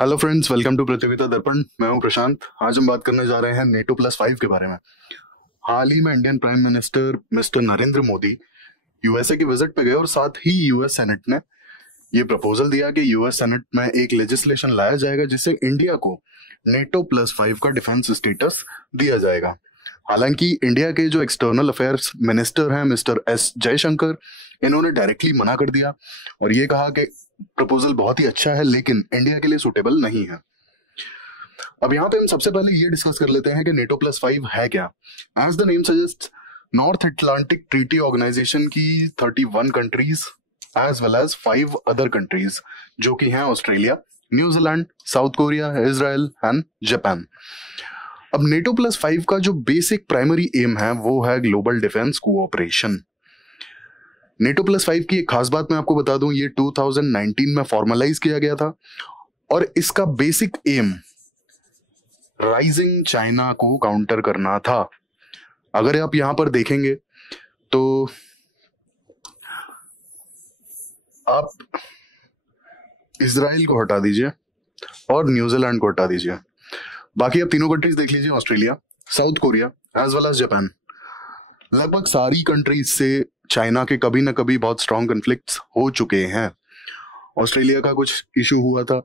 Hello friends, welcome to प्रतियोगिता दर्पण। मैं हूं प्रशांत। आज हम बात करने जा रहे हैं नेटो प्लस 5 के बारे में। हाल ही में Indian prime minister mister Narendra Modi USA की विजिट पे गए और साथ ही यूएस सेनेट ने ये प्रपोजल दिया कि यूएस सेनेट में एक लेजिस्लेशन लाया जाएगा जिससे इंडिया को नेटो प्लस 5 का डिफेंस स्टेटस दिया जाएगा। हालांकि इंडिया के जो एक्सटर्नल अफेयर्स मिनिस्टर हैं मिस्टर एस जयशंकर, इन्होंने डायरेक्टली मना कर दिया और ये कहा कि प्रपोजल बहुत ही अच्छा है लेकिन इंडिया के लिए सूटेबल नहीं है। अब यहाँ पे हम सबसे पहले ये डिस्कस कर लेते हैं कि नेटो प्लस 5 है क्या। As the name suggest, North Atlantic Treaty Organisation की 31 countries as well as 5 other countries जो कि हैं Australia, New Zealand, South Korea, Israel and Japan. अब नेटो प्लस 5 का जो बेसिक प्राइमरी एम है वो है global defence cooperation. NATO plus 5 की एक खास बात मैं आपको बता दूं, ये 2019 में फॉर्मलाइज किया गया था और इसका बेसिक एम राइजिंग चाइना को काउंटर करना था। अगर आप यहां पर देखेंगे तो आप इजराइल को हटा दीजिए और न्यूजीलैंड को हटा दीजिए, बाकी आप तीनों कंट्रीज देख लीजिए, Australia, South Korea as well as Japan. लगभग सारी कंट्रीज से चाइना के कभी ना कभी बहुत स्ट्रॉन्ग कन्फ्लिक्ट्स हो चुके हैं। ऑस्ट्रेलिया का कुछ इशू हुआ था,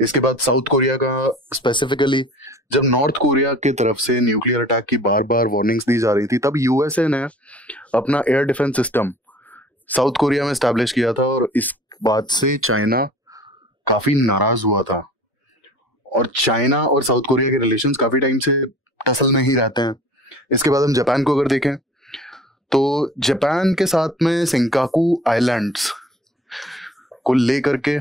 इसके बाद साउथ कोरिया का स्पेसिफिकली जब नॉर्थ कोरिया की तरफ से न्यूक्लियर अटैक की बार बार वार्निंग्स दी जा रही थी, तब यूएसए ने अपना air defence system south Korea में स्टैब्लिश किया था और इस बात से चाइना काफी नाराज हुआ था। और चाइना और साउथ कोरिया के रिलेशंस काफी टाइम से टसल में ही रहते हैं। इसके बाद हम जापान को अगर देखें तो जापान के साथ में सिंकाकू आइलैंड्स को लेकर के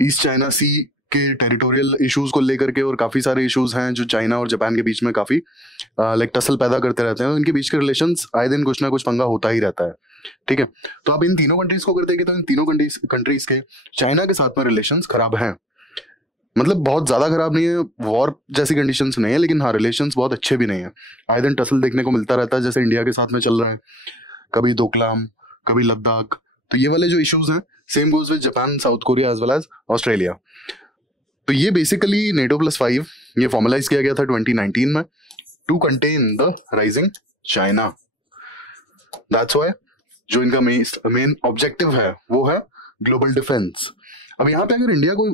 ईस्ट चाइना सी के टेरिटोरियल इश्यूज को लेकर के और काफी सारे इश्यूज हैं जो चाइना और जापान के बीच में काफी लाइक टसल पैदा करते रहते हैं। इनके बीच के रिलेशंस आए दिन कुछ ना कुछ पंगा होता ही रहता है, ठीक है। तो आप इन तीनों कंट्रीज को अगर देखें तो इन तीनों कंट्रीज के चाइना के साथ में रिलेशंस खराब हैं, मतलब बहुत ज्यादा खराब नहीं है, वॉर जैसी कंडीशंस नहीं है, लेकिन हाँ रिलेशंस बहुत अच्छे भी नहीं है। आए दिन टसल देखने को मिलता रहता है, जैसे इंडिया के साथ में चल रहा है, कभी डोकलाम, कभी लद्दाख। तो ये वाले जो इश्यूज हैं same goes with Japan, South Korea as well as Australia. तो ये बेसिकली नेटो प्लस 5 ये फॉर्मलाइज किया गया था 2019 में to contain the rising China. That's why जो इनका मेन ऑब्जेक्टिव है वो है ग्लोबल डिफेंस। अब यहाँ पे अगर इंडिया को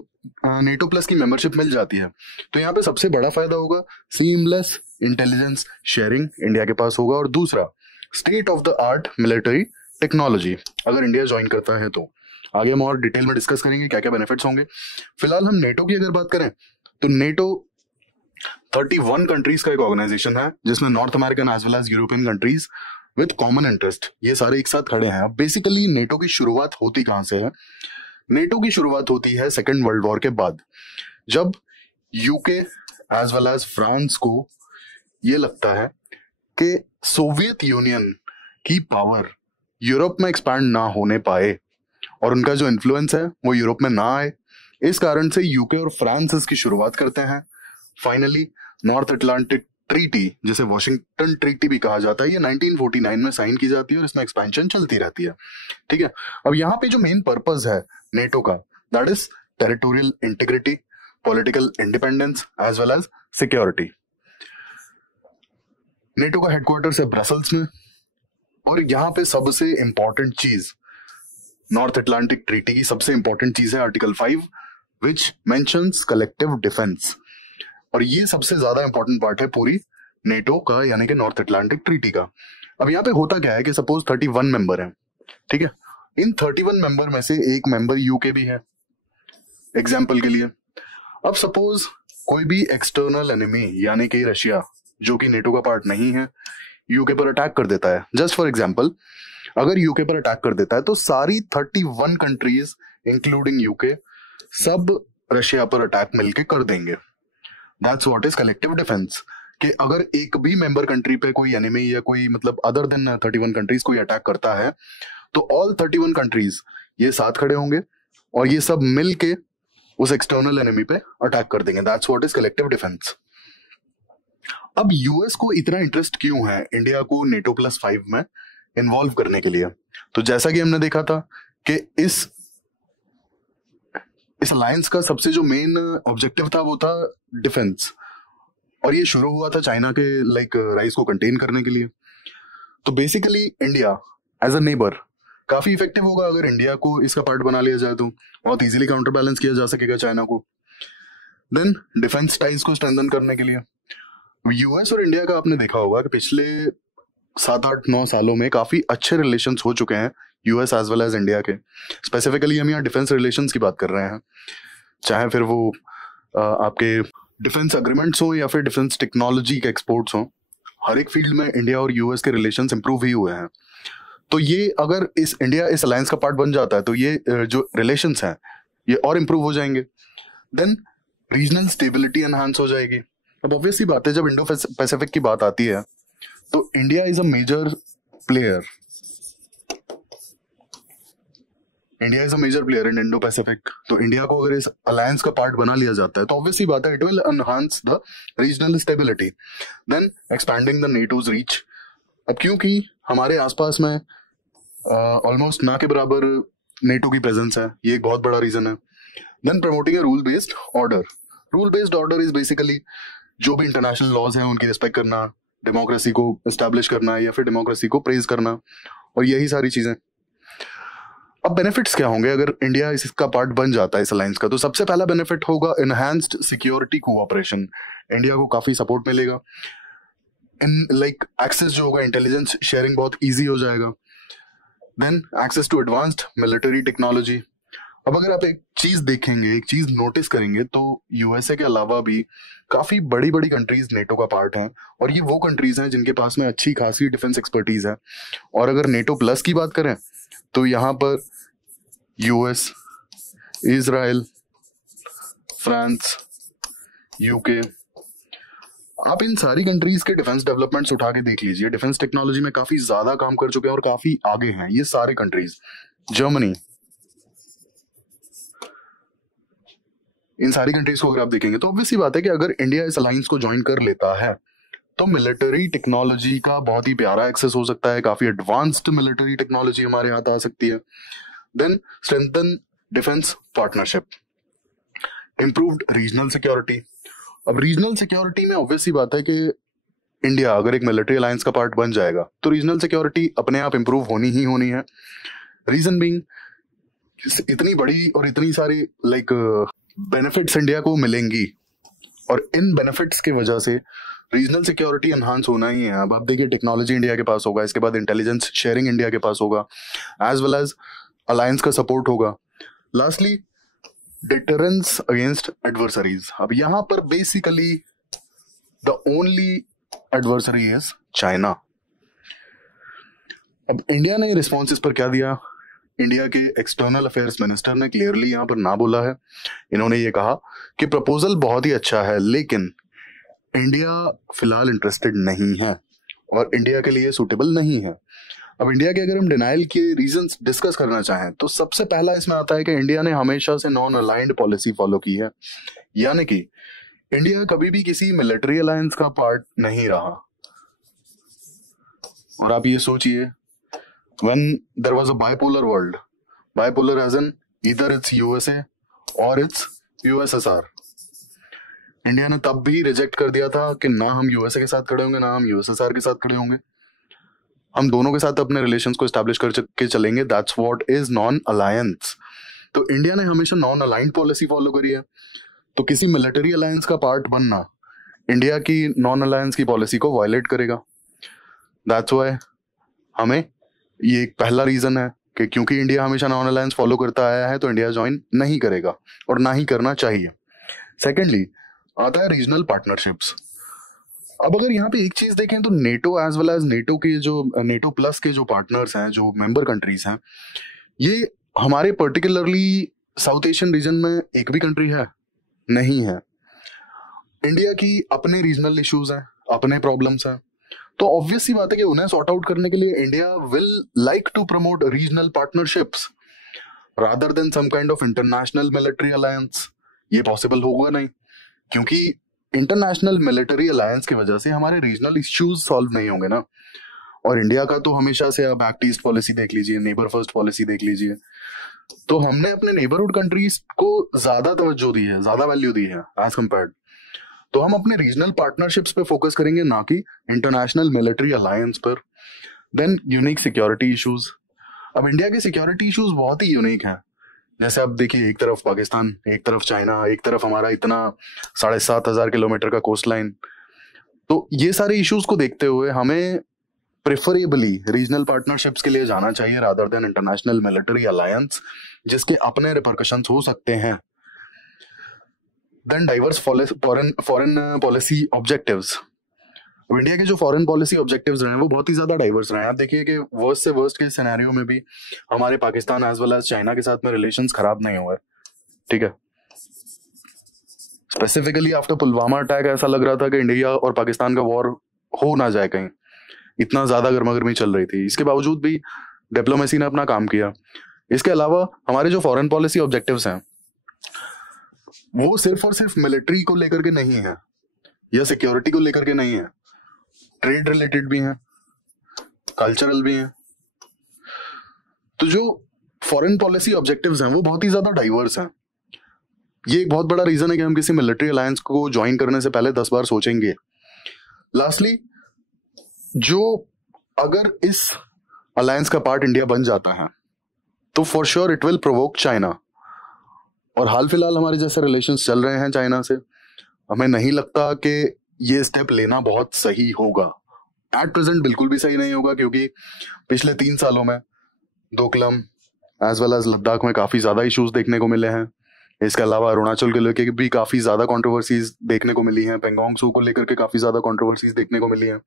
नेटो प्लस की मेंबरशिप मिल जाती है तो यहाँ पे सबसे बड़ा फायदा होगा सीमलेस इंटेलिजेंस शेयरिंग इंडिया के पास होगा, और दूसरा state of the art military technology अगर इंडिया ज्वाइन करता है तो। आगे हम और डिटेल में डिस्कस करेंगे क्या क्या बेनिफिट्स होंगे। फिलहाल हम नेटो की अगर बात करें तो नेटो 31 कंट्रीज का एक ऑर्गेनाइजेशन है जिसमें North American as well as European countries with common interest ये सारे एक साथ खड़े हैं। अब बेसिकली नेटो की शुरुआत होती कहां से है? नेटो की शुरुआत होती है सेकेंड वर्ल्ड वॉर के बाद, जब UK as well as France को यह लगता है कि सोवियत यूनियन की पावर यूरोप में एक्सपैंड ना होने पाए और उनका जो इन्फ्लुएंस है वो यूरोप में ना आए। इस कारण से यूके और फ्रांस इसकी शुरुआत करते हैं। फाइनली नॉर्थ अटलांटिक ट्रीटी, जिसे वॉशिंगटन ट्रीटी भी कहा जाता है, ये 1949 में साइन की जाती है और इसमें एक्सपेंशन चलती रहती है, ठीक है। अब यहाँ पे जो मेन पर्पस है नेटो का, that is territorial integrity, political independence as well as security. NATO का हेडक्वार्टर्स है ब्रसल्स में और यहाँ पे सबसे इंपॉर्टेंट चीज नॉर्थ अटलांटिक ट्रीटी की सबसे इंपॉर्टेंट चीज है आर्टिकल 5 विच मेंशंस कलेक्टिव डिफेंस, और ये सबसे ज्यादा इंपॉर्टेंट पार्ट है पूरी नेटो का यानी कि नॉर्थ अटलांटिक ट्रीटी का। अब यहाँ पे होता क्या है कि सपोज 31 मेंबर हैं, ठीक है। इन 31 मेंबर में से एक मेंबर यूके भी है एग्जाम्पल के लिए। अब सपोज कोई भी एक्सटर्नल एनिमी यानी कि रशिया जो कि नेटो का पार्ट नहीं है यूके पर अटैक कर देता है, जस्ट फॉर एग्जाम्पल अगर यूके पर अटैक कर देता है तो सारी 31 कंट्रीज इंक्लूडिंग यूके सब रशिया पर अटैक मिलके कर देंगे। That's what is collective defence, कि अगर एक भी मेंबर कंट्री पे कोई एनिमी या कोई मतलब अदर देन 31 कंट्रीज कोई अटैक करता है तो ऑल 31 कंट्रीज ये साथ खड़े होंगे और ये सब मिलके उस एक्सटर्नल एनिमी पे अटैक कर देंगे। That's what is collective defence. अब यूएस को इतना इंटरेस्ट क्यों है इंडिया को नेटो प्लस 5 में इन्वॉल्व करने के लिए? तो जैसा कि हमने देखा था कि इस इस अलायंस का सबसे जो मेन ऑब्जेक्टिव था वो था डिफेंस, और ये शुरू हुआ था चाइना के राइज को कंटेन करने के लिए। तो basically India as a neighbour काफी इफेक्टिव होगा अगर इंडिया को इसका पार्ट बना लिया जाए, तो बहुत इजीली काउंटर बैलेंस किया जा सकेगा चाइना को। देन डिफेंस टाइज को स्ट्रेंथन करने के लिए यूएस और इंडिया का आपने देखा होगा कि पिछले 7-8-9 सालों में काफी अच्छे रिलेशंस हो चुके हैं US as well as India के। स्पेसिफिकली हम यहाँ डिफेंस रिलेशंस की बात कर रहे हैं, चाहे फिर वो आपके डिफेंस अग्रीमेंट्स हो या फिर डिफेंस टेक्नोलॉजी के एक्सपोर्ट्स हो, हर एक फील्ड में इंडिया और यूएस के रिलेशंस इंप्रूव ही हुए हैं। तो ये अगर इंडिया इस अलायंस का पार्ट बन जाता है तो ये जो रिलेशंस हैं ये और इंप्रूव हो जाएंगे। देन रीजनल स्टेबिलिटी एनहांस हो जाएगी। अब ऑब्वियसली बात है, जब इंडो पैसिफिक की बात आती है तो India is a major player, India is a major player in Indo Pacific. तो इंडिया को अगर इस अलायंस का पार्ट बना लिया जाता है तो ऑब्वियसली बात है, it will enhance the regional stability. Then expanding the NATO's reach. अब क्योंकि हमारे आसपास में ऑलमोस्ट ना के बराबर नेटो की प्रेजेंस है, ये एक बहुत बड़ा रीजन है। Then promoting a rule based order. Rule based order is basically जो भी इंटरनेशनल लॉज हैं उनकी रिस्पेक्ट करना, डेमोक्रेसी को एस्टैब्लिश करना या फिर डेमोक्रेसी को प्रेज करना, और यही सारी चीजें। अब बेनिफिट्स क्या होंगे अगर इंडिया इसका पार्ट बन जाता है इस अलायंस का? तो सबसे पहला बेनिफिट होगा एनहांस्ड सिक्योरिटी कोऑपरेशन। इंडिया को काफी सपोर्ट मिलेगा इन एक्सेस जो होगा, इंटेलिजेंस शेयरिंग बहुत इजी हो जाएगा। Then access to advanced military technology. अब अगर आप एक चीज देखेंगे, एक चीज नोटिस करेंगे, तो यूएसए के अलावा भी काफी बड़ी बड़ी कंट्रीज नेटो का पार्ट हैं, और ये वो कंट्रीज हैं जिनके पास में अच्छी खासी डिफेंस एक्सपर्टीज है। और अगर नेटो प्लस की बात करें तो यहाँ पर यूएस, इजराइल, फ्रांस, यूके, आप इन सारी कंट्रीज के डिफेंस डेवलपमेंट्स उठा के देख लीजिए, डिफेंस टेक्नोलॉजी में काफी ज्यादा काम कर चुके हैं और काफी आगे हैं ये सारे कंट्रीज। जर्मनी, इन सारी कंट्रीज को अगर आप देखेंगे तो ऑब्वियसली बात है कि अगर इंडिया इस अलायंस को ज्वाइन कर लेता है तो मिलिट्री टेक्नोलॉजी का बहुत ही प्यारा एक्सेस हो सकता है, काफी एडवांस्ड मिलिट्री टेक्नोलॉजी हमारे हाथ आ सकती है। Then strengthen defence partnership, improved regional security. अब रीजनल सिक्योरिटी में ऑब्वियसली बात है कि इंडिया अगर एक मिलिट्री अलायंस का पार्ट बन जाएगा तो रीजनल सिक्योरिटी अपने आप इंप्रूव होनी ही होनी है। रीजन बीइंग, इतनी बड़ी और इतनी सारी बेनिफिट्स इंडिया को मिलेंगी, और इन बेनिफिट्स की वजह से रीजनल सिक्योरिटी एनहांस होना ही है। अब आप देखिए, टेक्नोलॉजी इंडिया के पास होगा, इसके बाद इंटेलिजेंस शेयरिंग इंडिया के पास होगा, एज वेल एज अलायंस का सपोर्ट होगा। Lastly deterrence against adversaries. अब यहां पर basically the only adversary is China. अब इंडिया ने रिस्पॉन्स इस पर क्या दिया? इंडिया के एक्सटर्नल अफेयर्स मिनिस्टर ने क्लियरली यहां पर ना बोला है। इन्होंने ये कहा कि प्रपोजल बहुत ही अच्छा है, लेकिन इंडिया फिलहाल इंटरेस्टेड नहीं है और इंडिया के लिए सूटेबल नहीं है। अब इंडिया के अगर हम डिनाइल के रीजंस डिस्कस करना चाहें तो सबसे पहला इसमें आता है कि इंडिया ने हमेशा से नॉन अलाइंड पॉलिसी फॉलो की है, यानी कि इंडिया कभी भी किसी मिलिट्री अलायंस का पार्ट नहीं रहा। और आप ये सोचिए, when there was a bipolar world, bipolar as in either it's USA or it's USSR, India ने तब भी रिजेक्ट कर दिया था कि ना हम यूएसए के साथ खड़े होंगे ना हम यूएसएसआर के साथ खड़े होंगे, हम दोनों के साथ अपने रिलेशंस को एस्टैब्लिश करके चलेंगे। That's what is non alliance. तो इंडिया ने हमेशा नॉन अलाइंड पॉलिसी फॉलो करी है, तो किसी मिलिट्री अलायंस का पार्ट बनना इंडिया की नॉन अलायंस की पॉलिसी को वायलेट करेगा। दैट्स व्हाई हमें ये एक पहला रीजन है कि क्योंकि इंडिया हमेशा नॉन अलायंस फॉलो करता आया है तो इंडिया ज्वाइन नहीं करेगा और ना ही करना चाहिए। सेकेंडली आता है रीजनल पार्टनरशिप्स। अब अगर यहाँ पे एक चीज देखें तो NATO as well as NATO के जो नेटो प्लस के जो पार्टनर्स हैं, जो मेंबर कंट्रीज हैं, ये हमारे पर्टिकुलरली साउथ एशियन रीजन में एक भी कंट्री है नहीं है। इंडिया की अपने रीजनल इश्यूज हैं, अपने प्रॉब्लम्स हैं, तो ऑब्वियसली बात है कि उन्हें सॉर्ट आउट करने के लिए India will like to promote regional partnerships rather than some kind of international military alliance. ये पॉसिबल होगा नहीं, क्योंकि इंटरनेशनल मिलिट्री अलायंस की वजह से हमारे रीजनल इश्यूज सॉल्व नहीं होंगे ना। और इंडिया का तो हमेशा से आप एक्ट ईस्ट पॉलिसी देख लीजिए, नेबर फर्स्ट पॉलिसी देख लीजिए, तो हमने अपने नेबरहुड कंट्रीज को ज्यादा तवज्जो दी है, ज्यादा वैल्यू दी है एज कम्पेयर्ड। तो हम अपने रीजनल पार्टनरशिप्स पे फोकस करेंगे, ना कि इंटरनेशनल मिलिट्री अलायंस पर। Then unique security issues. अब इंडिया के सिक्योरिटी इश्यूज बहुत ही यूनिक हैं। जैसे आप देखिए, एक तरफ पाकिस्तान, एक तरफ चाइना, एक तरफ हमारा इतना 7,500 किलोमीटर का कोस्ट लाइन। तो ये सारे इश्यूज को देखते हुए हमें प्रेफरेबली रीजनल पार्टनरशिप्स के लिए जाना चाहिए rather than international military alliance, जिसके अपने रिपरकशंस हो सकते हैं। Then diverse foreign policy objectives. अब इंडिया के जो फॉरेन पॉलिसी ऑब्जेक्टिव्स रहे हैं वो बहुत ही ज्यादा डाइवर्स रहे हैं। आप देखिए कि वर्स्ट से वर्स्ट के सिनेरियो में भी हमारे Pakistan as well as China के साथ में रिलेशंस खराब नहीं हुए, ठीक है। स्पेसिफिकली आफ्टर पुलवामा अटैक ऐसा लग रहा था कि इंडिया और पाकिस्तान का वॉर हो ना जाए कहीं, इतना ज्यादा गर्मागर्मी चल रही थी। इसके बावजूद भी डिप्लोमेसी ने अपना काम किया। इसके अलावा हमारे जो फॉरेन पॉलिसी ऑब्जेक्टिव्स हैं वो सिर्फ और सिर्फ मिलिट्री को लेकर के नहीं है या सिक्योरिटी को लेकर के नहीं है, ट्रेड रिलेटेड भी हैं, कल्चरल भी हैं। तो जो फॉरेन पॉलिसी ऑब्जेक्टिव्स हैं वो बहुत ही ज्यादा डाइवर्स हैं। ये एक बहुत बड़ा रीजन है कि हम किसी मिलिट्री अलायंस को ज्वाइन करने से पहले 10 बार सोचेंगे। लास्टली, जो अगर इस अलायंस का पार्ट इंडिया बन जाता है तो for sure it will provoke China. और हाल फिलहाल हमारे जैसे रिलेशंस चल रहे हैं चाइना से, हमें नहीं लगता कि ये स्टेप लेना बहुत सही होगा। एट प्रेजेंट बिल्कुल भी सही नहीं होगा, क्योंकि पिछले 3 सालों में Doklam as well as Ladakh में काफी ज्यादा इश्यूज देखने को मिले हैं। इसके अलावा अरुणाचल के लेकर भी काफी ज्यादा कंट्रोवर्सीज देखने को मिली हैं, पेंगोंग सू को लेकर के काफी ज्यादा कंट्रोवर्सीज देखने को मिली हैं।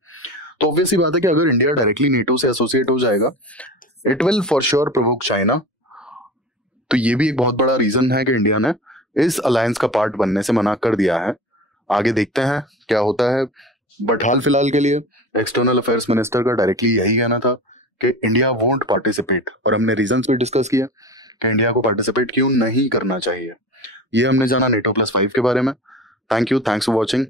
तो ऑब्वियस ही बात है कि अगर इंडिया डायरेक्टली नेटो से एसोसिएट हो जाएगा, it will for sure provoke China. तो ये भी एक बहुत बड़ा रीजन है कि इंडिया ने इस अलायंस का पार्ट बनने से मना कर दिया है। आगे देखते हैं क्या होता है, बट हाल फिलहाल के लिए एक्सटर्नल अफेयर्स मिनिस्टर का डायरेक्टली यही कहना था कि इंडिया वोंट पार्टिसिपेट। और हमने रीजंस भी डिस्कस किया कि इंडिया को पार्टिसिपेट क्यों नहीं करना चाहिए। ये हमने जाना NATO+5 के बारे में। Thank you, thanks for watching.